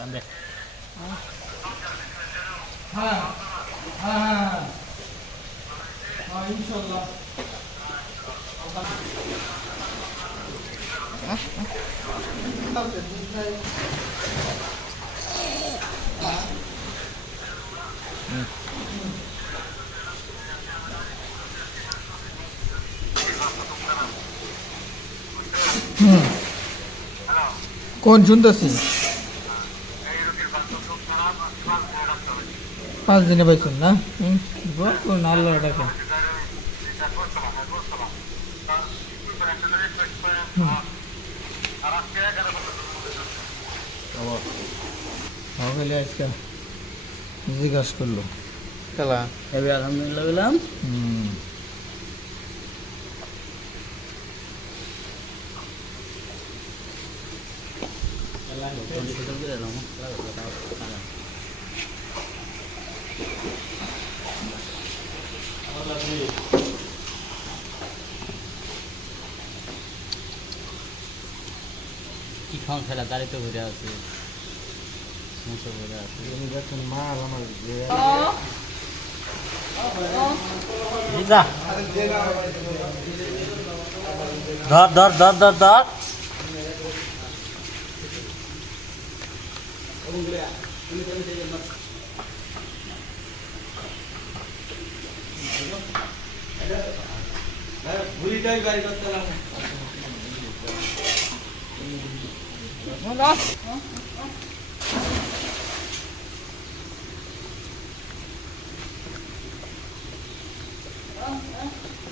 짠데. 아, 아, 아, 인샬라. 응. 응. कौन सुनता सिंह পাঁচ দিনে পাইছেন না? কোন আল্লাহ ডাকে। সকালে আজকে জিজ্ঞাসা করল। খেলা। এবার আলহামদুলিল্লাহ বললাম। হুম। কি খাওয়ান খেলা আছে। মুসো ঘুরে আছে। যা ধর ধর ধর ধর। உங்களை எனக்கு செய்ய மாட்டேன் ভুলিটাই বাড়ি করতে পারবে Oh, oh.